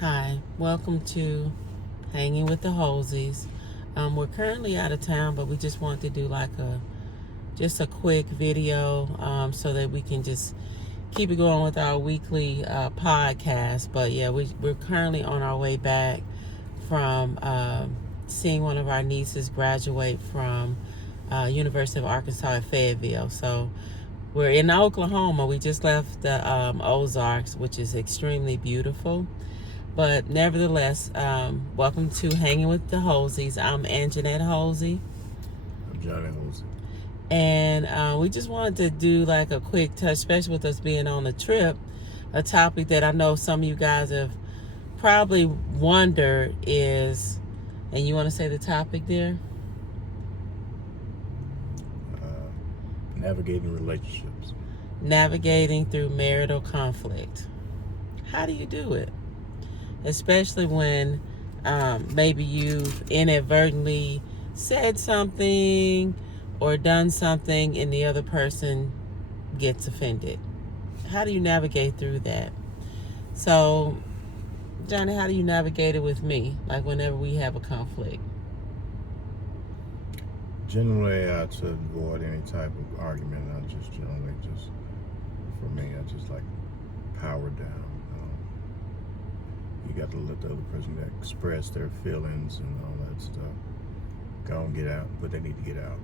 Hi, welcome to Hanging with the Hosies. We're currently out of town, but we just want to do just a quick video so that we can just keep it going with our weekly podcast. But yeah, we're currently on our way back from seeing one of our nieces graduate from University of Arkansas at Fayetteville. So we're in Oklahoma. We just left the Ozarks, which is extremely beautiful. But nevertheless, welcome to Hanging with the Hosies. I'm Anjanette Hosey. I'm Johnny Hosey. And we just wanted to do like a quick touch, especially with us being on the trip, a topic that I know some of you guys have probably wondered is, and you want to say the topic there? Navigating relationships. Navigating through marital conflict. How do you do it? Especially when maybe you've inadvertently said something or done something and the other person gets offended. How do you navigate through that? So, Johnny, how do you navigate it with me? Like whenever we have a conflict? Generally, to avoid any type of argument, for me, I just like power down. You got to let the other person express their feelings and all that stuff. Go and get out what they need to get out.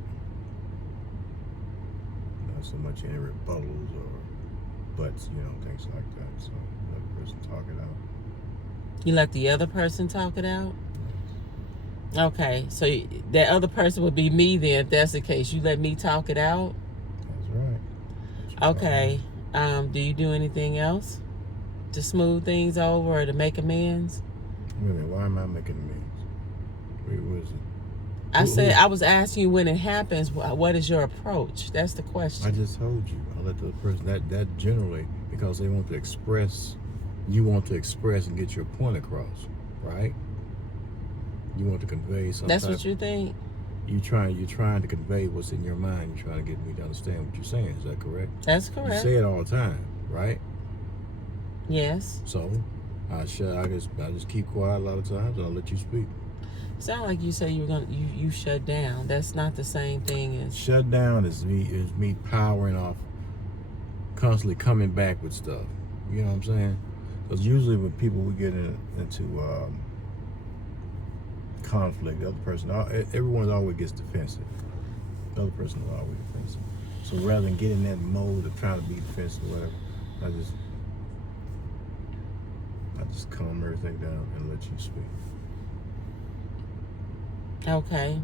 Not so much any rebuttals or buts, things like that. So let the person talk it out. You let the other person talk it out? Okay, so that other person would be me then, if that's the case. You let me talk it out? That's right. Okay. Do you do anything else to smooth things over or to make amends? Wait a minute, why am I making amends? Wait, what is it? I was asking you when it happens, what is your approach? That's the question. I just told you. I let the person, that generally, because they want to express, you want to express and get your point across, right? You want to convey something. That's what you think? You're trying to convey what's in your mind. You're trying to get me to understand what you're saying. Is that correct? That's correct. You say it all the time, right? Yes. So, I just keep quiet a lot of times and I'll let you speak. Sound like you say you shut down. That's not the same thing as shut down is me powering off, constantly coming back with stuff. You know what I'm saying? Because usually when we get into conflict, the other person, everyone always gets defensive. The other person is always defensive. So rather than get in that mode of trying to be defensive or whatever, I just calm everything down and let you speak. Okay.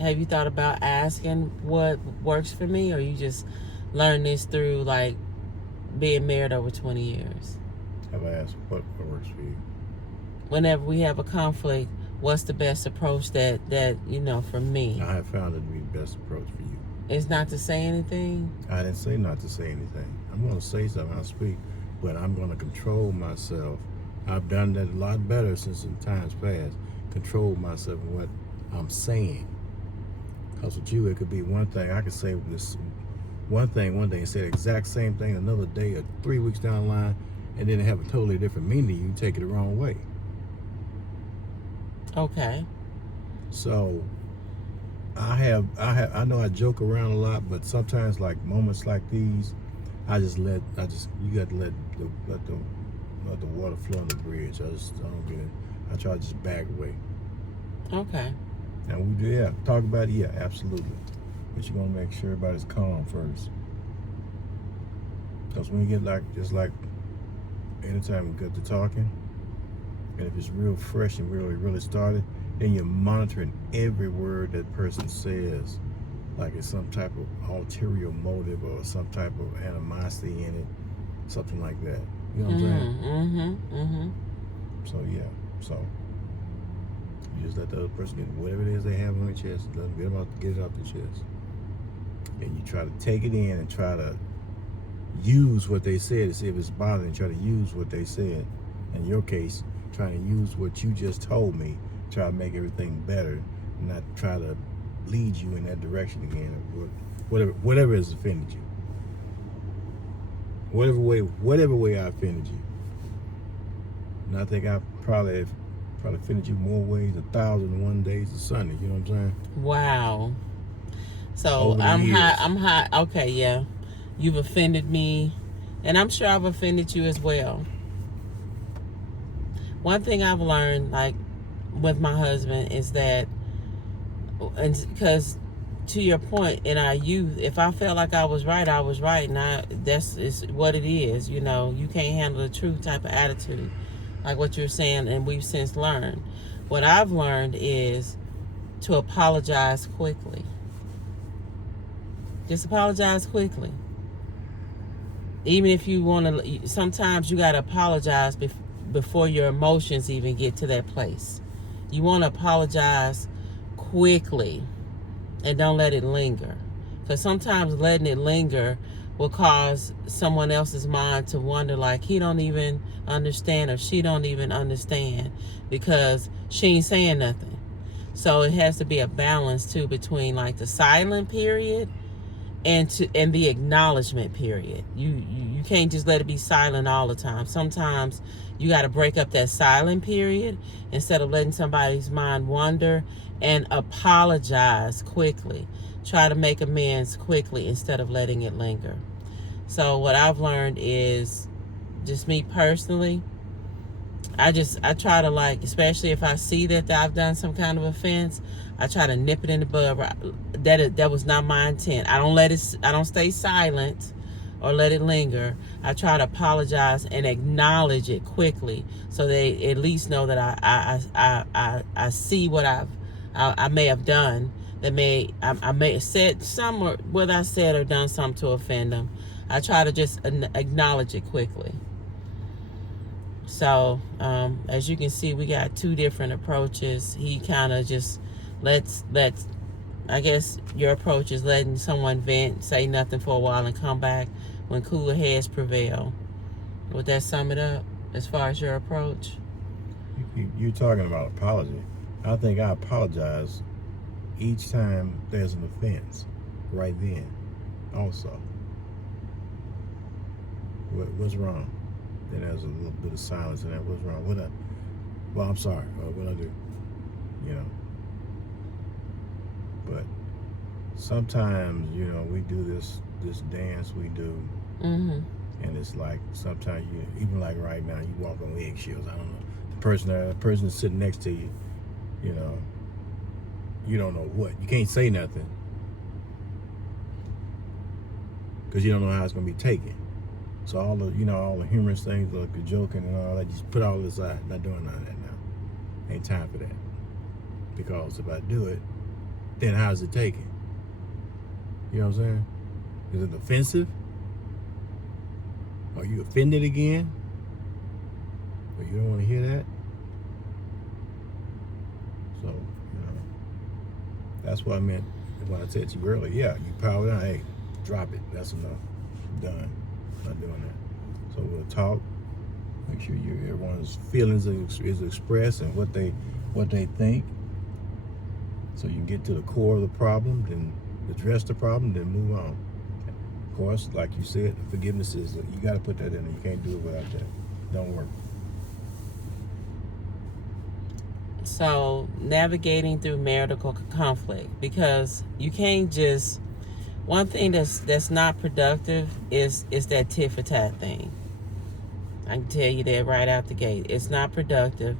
Have you thought about asking what works for me, or you just learn this through like being married over 20 years? Have I asked what works for you? Whenever we have a conflict, what's the best approach that for me? I have found it to be the best approach for you. It's not to say anything? I didn't say not to say anything. I'm going to say something, I'll speak, but I'm going to control myself. I've done that a lot better since in times past. Control myself in what I'm saying. Because with you, it could be one thing. I could say this one thing one day and say the exact same thing another day or 3 weeks down the line, and then it have a totally different meaning. You take it the wrong way. Okay. So I know I joke around a lot, but sometimes like moments like these, you got to let the water flow on the bridge. I don't get it. I try to just back away. Okay. And talk about it, yeah, absolutely. But you're gonna make sure everybody's calm first. Because when you get just like anytime we get to talking, and if it's real fresh and really started, then you're monitoring every word that person says. Like it's some type of ulterior motive or some type of animosity in it. Something like that. You know what I'm saying? So yeah. So you just let the other person get whatever it is they have on their chest, let them get it off their chest. And you try to take it in and try to use what they said to see if it's bothering. Try to use what they said. In your case, trying to use what you just told me, try to make everything better, not try to lead you in that direction again. Whatever has offended you. Whatever way I offended you. And I think I probably offended you more ways 1,001 days of Sunday. You know what I'm saying? Wow. So Over the years. I'm high. Okay, yeah. You've offended me, and I'm sure I've offended you as well. One thing I've learned, like with my husband, is that, and because to your point, in our youth, if I felt like I was right, and that's is what it is. You know, you can't handle the truth type of attitude, like what you're saying, and we've since learned. What I've learned is to apologize quickly. Just apologize quickly. Even if you want to, sometimes you got to apologize before your emotions even get to that place. You want to apologize quickly and don't let it linger. Because sometimes letting it linger will cause someone else's mind to wonder, like, he don't even understand or she don't even understand because she ain't saying nothing. So it has to be a balance too between like the silent period and the acknowledgement period. You can't just let it be silent all the time. Sometimes you got to break up that silent period instead of letting somebody's mind wander, and apologize quickly. Try to make amends quickly instead of letting it linger. So what I've learned is, just me personally, I try to, like, especially if I see that I've done some kind of offense, I try to nip it in the bud. That was not my intent. I don't stay silent or let it linger. I try to apologize and acknowledge it quickly, so they at least know that I see what I may have done. I may have said some, or whether I said or done something to offend them. I try to just acknowledge it quickly. So, as you can see, we got two different approaches. He kind of just lets, I guess your approach is letting someone vent, say nothing for a while, and come back when cooler heads prevail. Would that sum it up as far as your approach? You're talking about apology. I think I apologize each time there's an offense, right then, also. What's wrong? Then there's a little bit of silence in that. What's wrong? Well, I'm sorry. What I do? You know. But sometimes, you know, we do this dance we do, and it's like sometimes even like right now, you walk on eggshells. I don't know. The person that's sitting next to you, you know, you don't know what. You can't say nothing because you don't know how it's gonna be taken. So all the humorous things, like the joking and all that, just put all this aside. Not doing none of that now. Ain't time for that. Because if I do it, then how's it taken? You know what I'm saying? Is it offensive? Are you offended again? Or you don't want to hear that? So, you know, that's what I meant when I said to you earlier. Yeah, you power down. Hey, drop it. That's enough. Done. Not doing that. So we'll talk. Make sure everyone's feelings is expressed and what they think. So you can get to the core of the problem, then address the problem, then move on. Of course, like you said, forgiveness is, you got to put that in there. You can't do it without that. Don't work. So navigating through marital conflict, because you can't just, one thing that's not productive is that tit for tat thing. I can tell you that right out the gate. It's not productive.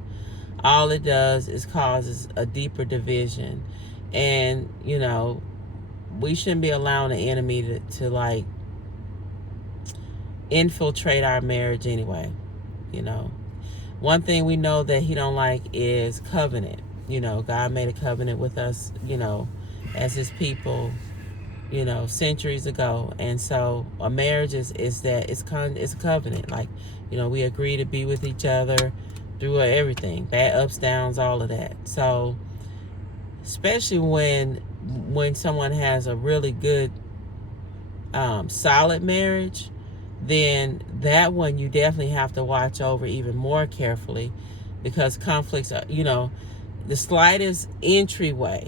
All it does is causes a deeper division. And, you know, we shouldn't be allowing the enemy to like infiltrate our marriage anyway. You know, one thing we know that he don't like is covenant. You know, God made a covenant with us, you know, as his people, you know, centuries ago. And so a marriage is a covenant. Like, you know, we agree to be with each other through everything, bad ups, downs, all of that. So especially when someone has a really good solid marriage, then that one you definitely have to watch over even more carefully, because conflicts are, you know, the slightest entryway,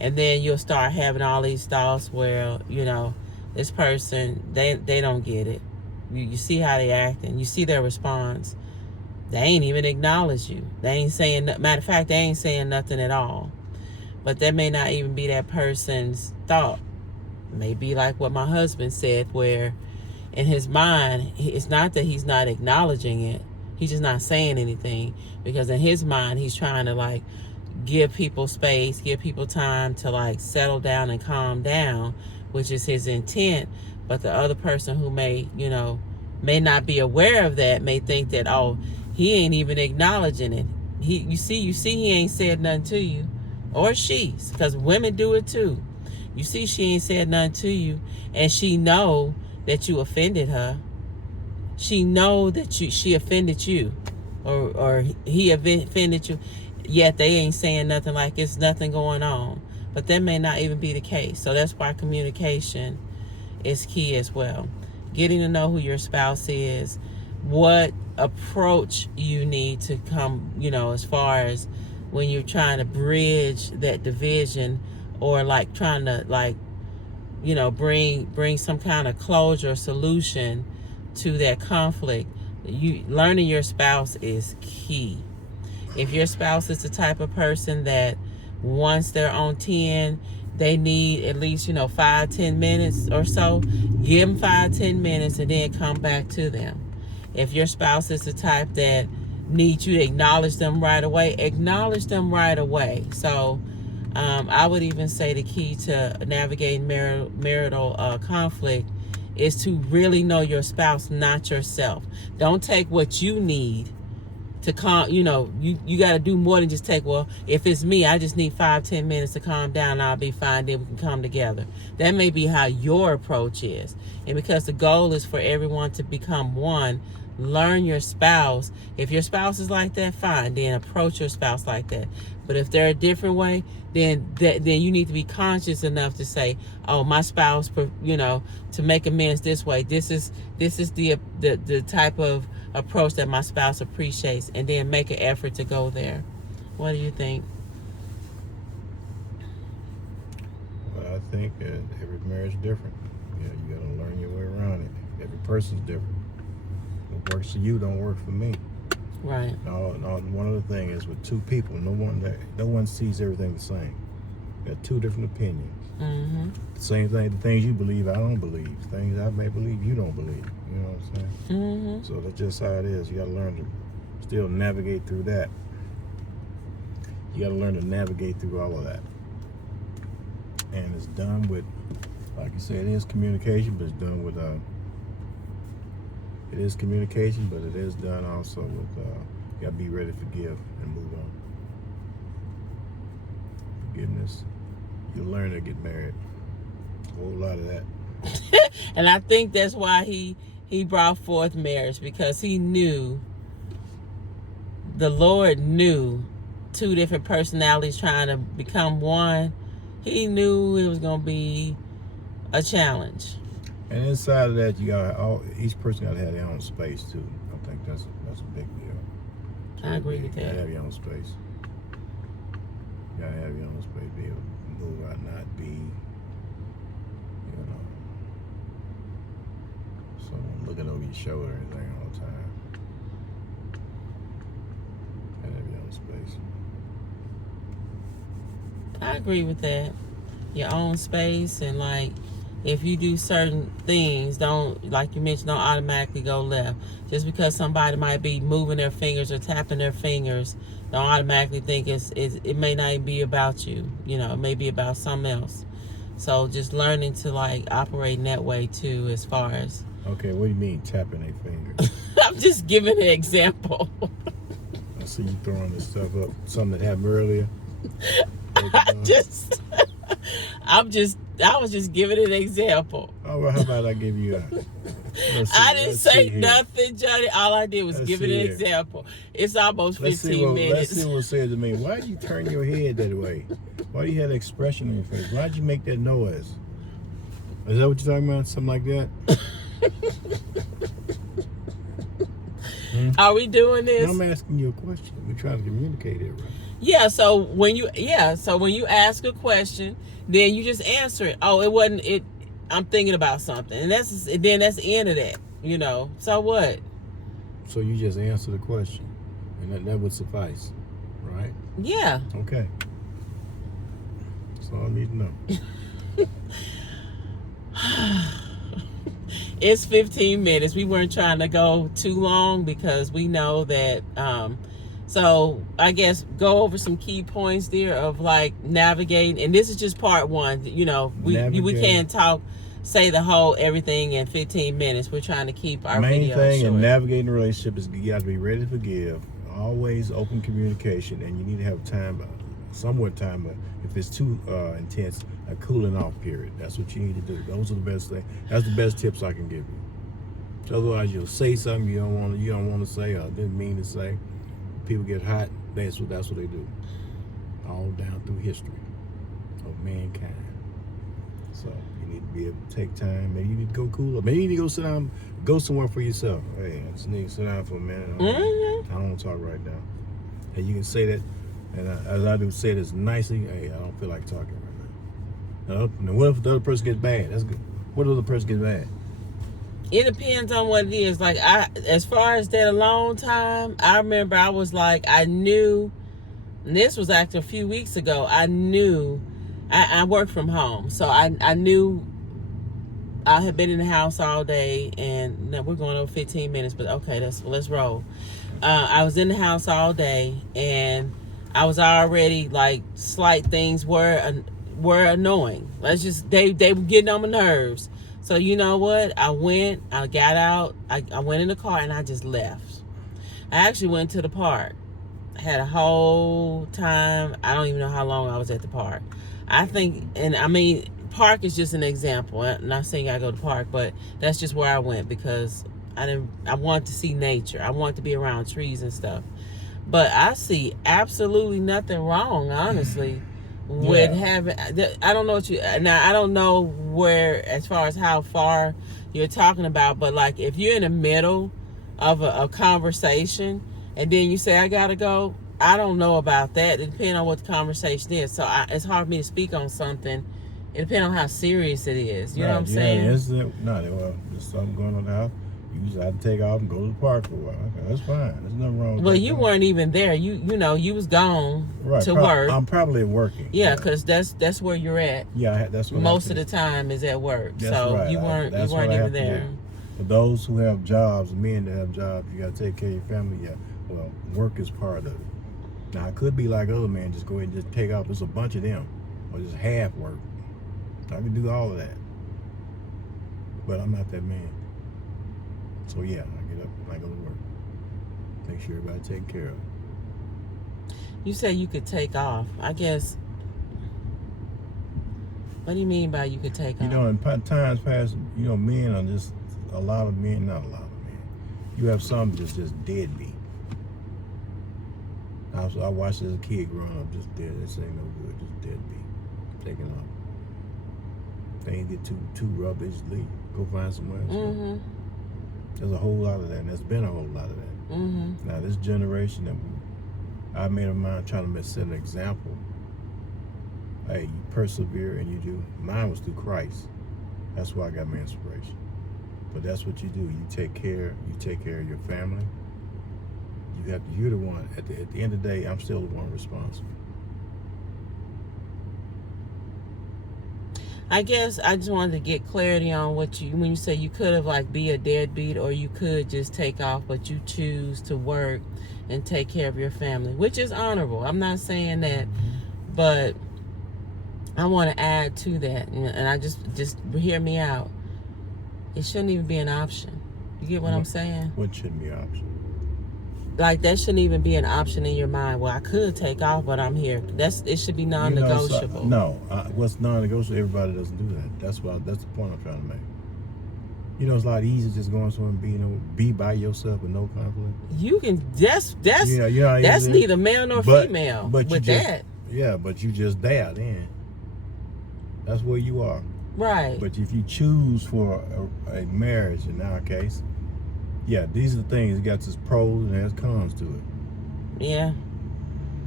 and then you'll start having all these thoughts where, you know, this person, they don't get it. You see how they acting. You see their response. They ain't even acknowledge you. They ain't saying, matter of fact, they ain't saying nothing at all. But that may not even be that person's thought. Maybe like what my husband said, where in his mind, it's not that he's not acknowledging it. He's just not saying anything, because in his mind, he's trying to like give people space, give people time to like settle down and calm down, which is his intent. But the other person who may not be aware of that may think that, oh, he ain't even acknowledging it. You see he ain't said nothing to you, or she's, because women do it too. You see she ain't said nothing to you, and she know that you offended her. She know that she offended you, or he offended you, yet they ain't saying nothing, like it's nothing going on. But that may not even be the case. So that's why communication is key as well. Getting to know who your spouse is, what approach you need to come, as far as when you're trying to bridge that division, or like trying to bring some kind of closure or solution to that conflict. Learning your spouse is key. If your spouse is the type of person that once they're on 10, they need at least 5-10 minutes or so, give them 5-10 minutes and then come back to them. If your spouse is the type that needs you to acknowledge them right away, acknowledge them right away. So I would even say the key to navigating marital conflict is to really know your spouse, not yourself. Don't take what you need to calm. You got to do more than just take, well, if it's me, I just need 5-10 minutes to calm down, I'll be fine, then we can come together. That may be how your approach is. And because the goal is for everyone to become one, learn your spouse. If your spouse is like that, fine, then approach your spouse like that. But if they're a different way, then you need to be conscious enough to say, oh, my spouse, to make amends this way. This is the type of approach that my spouse appreciates, and then make an effort to go there. What do you think? Well, I think every marriage is different. You got to learn your way around it. Every person's different. What works for you don't work for me. Right. One other thing is, with two people, no one sees everything the same. You got two different opinions. Mm-hmm. Same thing. The things you believe, I don't believe. Things I may believe, you don't believe. You know what I'm saying? Mm-hmm. So that's just how it is. You got to learn to still navigate through that. You got to learn to navigate through all of that. And it's done with, like you said, it is communication, but it's done with it is communication, but it is done also with you got to be ready to forgive and move on. Forgiveness. You'll learn to get married. A whole lot of that. And I think that's why he brought forth marriage, because he knew, the Lord knew, two different personalities trying to become one. He knew it was going to be a challenge. And inside of that, you got each person got to have their own space too. I think that's a big deal. I agree with that. You got to have your own space. You got to have your own space. Be able to move out, not be, someone looking over your shoulder or anything all the time. You got to have your own space. I agree with that. Your own space, and like, if you do certain things, don't, like you mentioned, don't automatically go left. Just because somebody might be moving their fingers or tapping their fingers, don't automatically think it may not even be about you. It may be about something else. So just learning to like operate in that way too, as far as. Okay, what do you mean tapping their fingers? I'm just giving an example. I see you throwing this stuff up. Something that happened earlier. I was just giving an example. Oh, well, how about I give you I didn't say nothing, Johnny. All I did was give it an example. It's almost 15 minutes. Let's see what says to me. Why did you turn your head that way? Why do you have an expression on your face? Why did you make that noise? Is that what you're talking about? Something like that? Are we doing this? No, I'm asking you a question. We're trying to communicate it, right? Yeah, so when you ask a question, then you just answer it. Oh, it wasn't it. I'm thinking about something, and that's the end of that. you know. So what? So you just answer the question, and that would suffice, right? Yeah. Okay. That's all I need to know. It's 15 minutes. We weren't trying to go too long because we know that. So I guess go over some key points there of like navigating, and this is just part one. You know, we can't say the whole everything in 15 minutes. We're trying to keep our main video thing short. in navigating a relationship is you got to be ready to forgive. Always open communication, and you need to have time, somewhat time. If it's too intense, a cooling off period. That's what you need to do. Those are the best things. That's the best tips I can give you. Otherwise, you'll say something you don't want to say or didn't mean to say. People get hot. That's what they do. All down through history of mankind. So you need to be able to take time. Maybe you need to go cool up. Maybe you need to go sit down, go somewhere for yourself. Hey, I just need to sit down for a minute. I don't want to talk right now. And you can say that, and as I do, say this nicely. Hey, I don't feel like talking right now. Now, what if the other person gets bad? That's good. What if the other person gets bad? It depends on what it is. Like as far as that alone time, I remember I was like, I knew, and this was actually a few weeks ago, I knew, I worked from home. So I knew I had been in the house all day, and now we're going over 15 minutes, but okay, let's roll. I was in the house all day, and I was already like, slight things were annoying. They were getting on my nerves. So you know what? I got out, I went in the car and I just left. I actually went to the park. I had a whole time. I don't even know how long I was at the park. I think, and I mean, park is just an example. I'm not saying I go to the park, but that's just where I went because I wanted to see nature. I wanted to be around trees and stuff. But I see absolutely nothing wrong, honestly, with having. I don't know what now. I don't know where, as far as how far you're talking about, but like if you're in the middle of a conversation and then you say I gotta go, I don't know about that. It depends on what the conversation is. So it's hard for me to speak on something. It depends on how serious it is. You know what I'm saying? There's something going on in the house. You just have to take off and go to the park for a while. Okay, that's fine. There's nothing wrong with that. Well, you weren't even there. You was gone to work. I'm probably working. Yeah, because that's where you're at. Yeah, that's what most of the time is at work. That's so right. you weren't even there. For those who have jobs, men that have jobs, you got to take care of your family. Yeah, well, work is part of it. Now, it could be like other men, just go ahead and just take off. There's a bunch of them, or just half work. I can do all of that, but I'm not that man. So yeah, I get up and I go to work. Make sure everybody's taken care of. You say you could take off. I guess. What do you mean by you could take off? You know, in times past, men are just not a lot of men. You have some just deadbeat. I watched as a kid growing up, just dead. This ain't no good, just deadbeat, taking off. They ain't get too rough, they just leave, go find somewhere else. Mm-hmm. There's a whole lot of that, and there's been a whole lot of that. Mm-hmm. Now, this generation I made a mind trying to set an example. Hey, you persevere and you do. Mine was through Christ. That's why I got my inspiration. But that's what you do. You take care of your family. You're the one. At the end of the day, I'm still the one responsible. I guess I just wanted to get clarity on when you say you could have be a deadbeat or you could just take off, but you choose to work and take care of your family, which is honorable. I'm not saying that, but I want to add to that, and I just hear me out. It shouldn't even be an option. You get what I'm saying? What shouldn't be an option? Like that shouldn't even be an option in your mind. Well, I could take off, but I'm here. It should be non-negotiable. What's non-negotiable? Everybody doesn't do that. That's the point I'm trying to make. It's a lot easier just going somewhere and be by yourself with no conflict. You can. That's neither male nor female. But with that. Yeah, but you just there then. That's where you are. Right. But if you choose for a marriage, in our case, yeah, these are the things. It got its pros and there's cons to it. Yeah.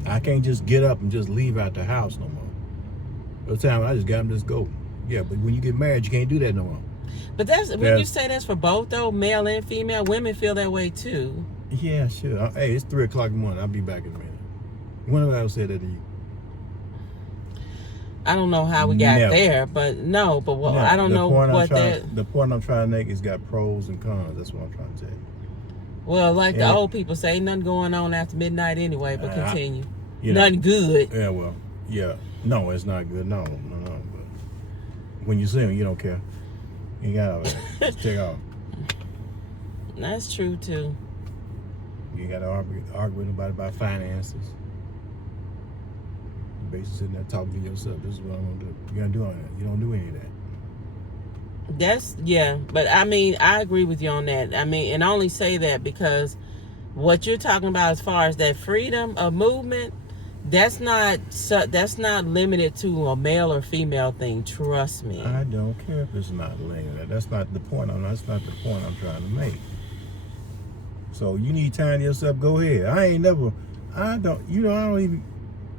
I can't just get up and just leave out the house no more. By the time I just got them, just go. Yeah, but when you get married, you can't do that no more. But when you say that's for both though, male and female, women feel that way too. Yeah, sure. Hey, it's 3:00 in the morning. I'll be back in a minute. When have I ever said that to you? I don't know how we got there, but no, but well, I don't know what that. The point I'm trying to make is got pros and cons. That's what I'm trying to tell you. Well, like the old people say, ain't nothing going on after midnight anyway. But continue. Nothing good. Yeah, well, yeah. No, it's not good. No. But when you see them, you don't care. You got all that. Just take off. That's true too. You got to argue with nobody about finances. You're basically sitting there talking to yourself. This is what I'm gonna do. You gotta do all that. You don't do any of that. But I mean, I agree with you on that. I mean, and I only say that because what you're talking about as far as that freedom of movement, that's not limited to a male or female thing. Trust me. I don't care if it's not limited. That's not the point. That's not the point I'm trying to make. So you need time to yourself. Go ahead. I don't even.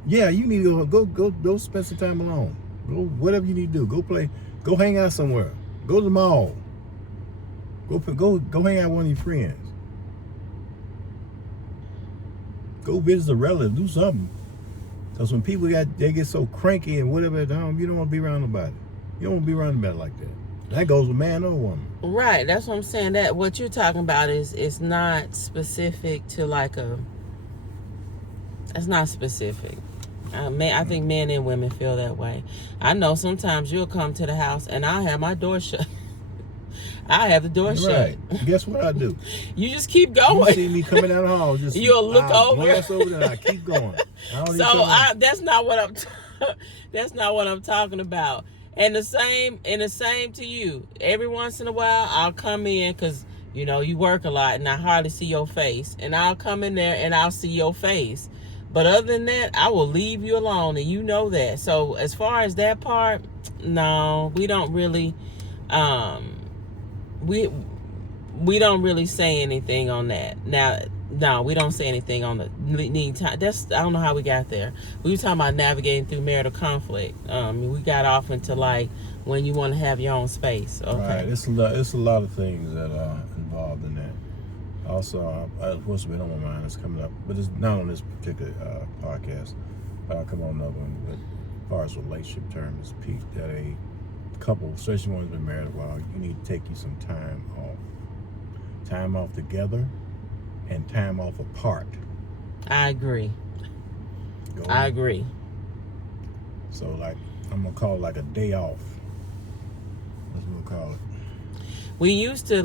Yeah, you need to go spend some time alone. Go whatever you need to do. Go play. Go hang out somewhere. Go to the mall. Go hang out with one of your friends. Go visit a relative. Do something. Because when people get so cranky and whatever at home, you don't want to be around nobody. You don't want to be around nobody like that. That goes with man or woman. Right. That's what I'm saying. That what you're talking about is not specific to like a. It's not specific. I think men and women feel that way. I know sometimes you'll come to the house and I'll have my door shut. I have the door shut. Right. Guess what I do? You just keep going. You see me coming down the hall, you'll look over. Glance over there, and I keep going. That's not what I'm. That's not what I'm talking about. And the same to you. Every once in a while, I'll come in because you work a lot, and I hardly see your face. And I'll come in there and I'll see your face. But other than that, I will leave you alone, and you know that. So as far as that part, no, we don't really. We don't really say anything on that. Now, no, we don't say anything on the need time. I don't know how we got there. We were talking about navigating through marital conflict. We got off into like when you want to have your own space. Okay. Right. It's a lot of things that are involved in that. Also, what's been on my mind is coming up, but it's not on this particular podcast. Come on, another one. But as far as relationship terms, Pete, that a couple, especially one who's been married a while, you need to take you some time off. Time off together and time off apart. I agree. I agree. So like, I'm going to call it like a day off. That's what we'll call it. We used to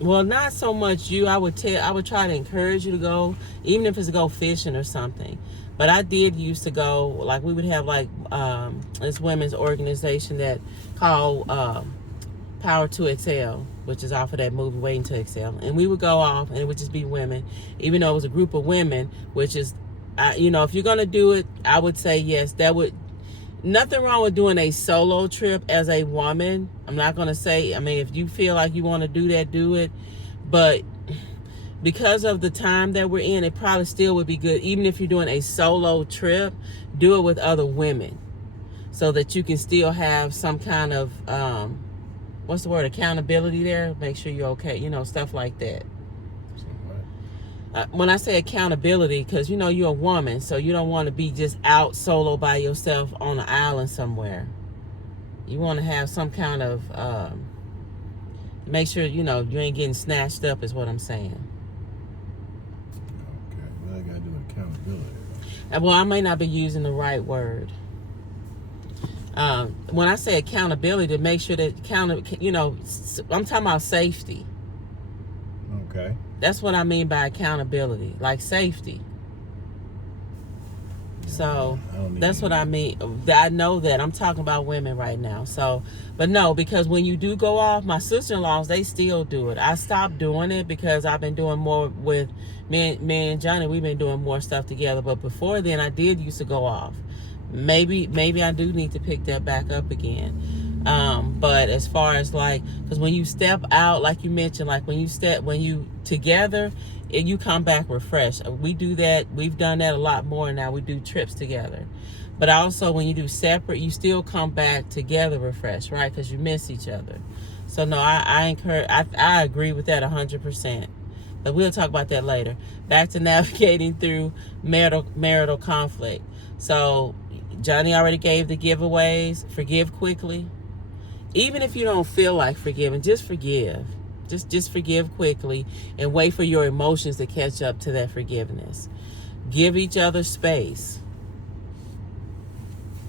not so much you. I would try to encourage you to go, even if it's to go fishing or something. But I did used to go, like we would have this women's organization that called Power to Excel, which is off of that movie Waiting to Excel. And we would go off and it would just be women, even though it was a group of women, which is, if you're going to do it, I would say yes, nothing wrong with doing a solo trip as a woman. I'm not going to say, if you feel like you want to do that, do it. But because of the time that we're in, it probably still would be good. Even if you're doing a solo trip, do it with other women so that you can still have some kind of, accountability there. Make sure you're okay, stuff like that. When I say accountability, because, you're a woman, so you don't want to be just out solo by yourself on an island somewhere. You want to have some kind of, make sure, you ain't getting snatched up is what I'm saying. Okay, well, I got to do accountability. Well, I may not be using the right word. When I say accountability, to make sure that I'm talking about safety. Okay. That's what I mean by accountability, like safety. So that's what I mean. I know that I'm talking about women right now. So, but no, because when you do go off, my sister-in-laws, they still do it. I stopped doing it because I've been doing more with me and Johnny. We've been doing more stuff together. But before then, I did used to go off. Maybe I do need to pick that back up again. But as far as like, because when you step out, like you mentioned, like when you together, you come back refreshed. We do that. We've done that a lot more now. We do trips together. But also when you do separate, you still come back together refreshed, right? Because you miss each other. So no, I encourage, I agree with that 100%. But we'll talk about that later. Back to navigating through marital conflict. So Johnny already gave the giveaways. Forgive quickly. Even if you don't feel like forgiving, just forgive. Just forgive quickly and wait for your emotions to catch up to that forgiveness. Give each other space.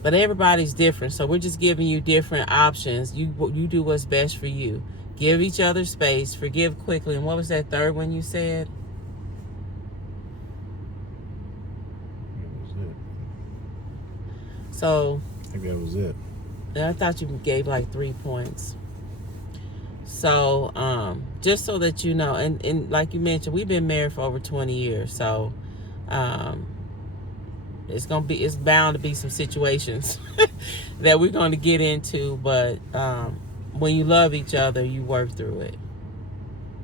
But everybody's different, so we're just giving you different options. You do what's best for you. Give each other space, forgive quickly. And what was that third one you said? That was it. So I think that was it. I thought you gave like 3 points. So just so that you know, and like you mentioned, we've been married for over 20 years. So it's bound to be some situations that we're going to get into, but when you love each other, you work through it.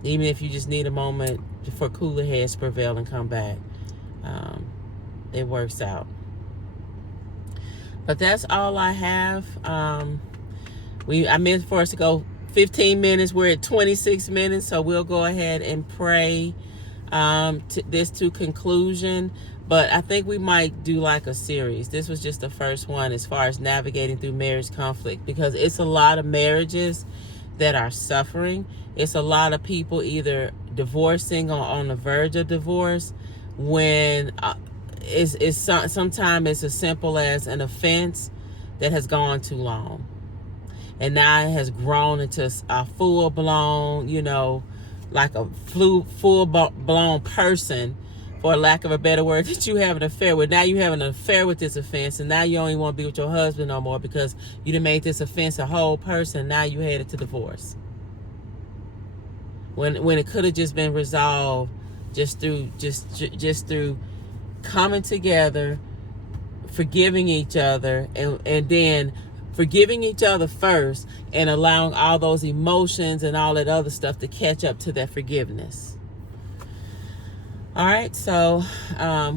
Even if you just need a moment for cooler heads to prevail and come back, it works out. But that's all I have. I meant for us to go 15 minutes. We're at 26 minutes, so we'll go ahead and pray this to conclusion. But I think we might do like a series. This was just the first one as far as navigating through marriage conflict, because it's a lot of marriages that are suffering. It's a lot of people either divorcing or on the verge of divorce when sometimes it's as simple as an offense that has gone too long. And now it has grown into a full-blown, like a full-blown person, for lack of a better word, that you have an affair with. Now you have an affair with this offense, and now you don't even want to be with your husband no more because you done made this offense a whole person. Now you headed to divorce. When it could have just been resolved just through coming together, forgiving each other, and then forgiving each other first and allowing all those emotions and all that other stuff to catch up to that forgiveness. All right, so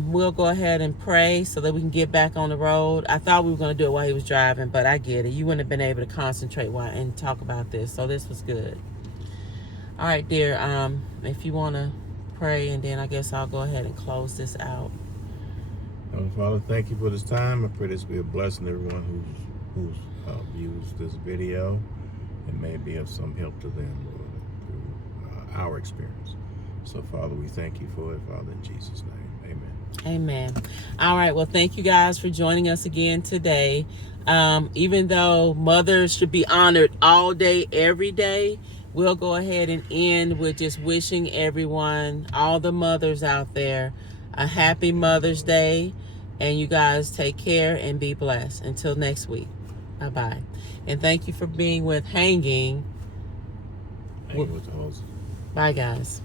we'll go ahead and pray so that we can get back on the road. I thought we were going to do it while he was driving, but I get it. You wouldn't have been able to concentrate and talk about this, so this was good. All right, dear, if you want to pray, and then I guess I'll go ahead and close this out. Heavenly Father, thank you for this time. I pray this will be a blessing to everyone who's views this video, and may be of some help to them, Lord, through our experience. So, Father, we thank you for it, Father, in Jesus' name. Amen. Amen. All right. Well, thank you guys for joining us again today. Even though mothers should be honored all day, every day, we'll go ahead and end with just wishing everyone, all the mothers out there, a happy Mother's Day. And you guys take care and be blessed. Until next week. Bye-bye. And thank you for being with Hanging with the host. Bye, guys.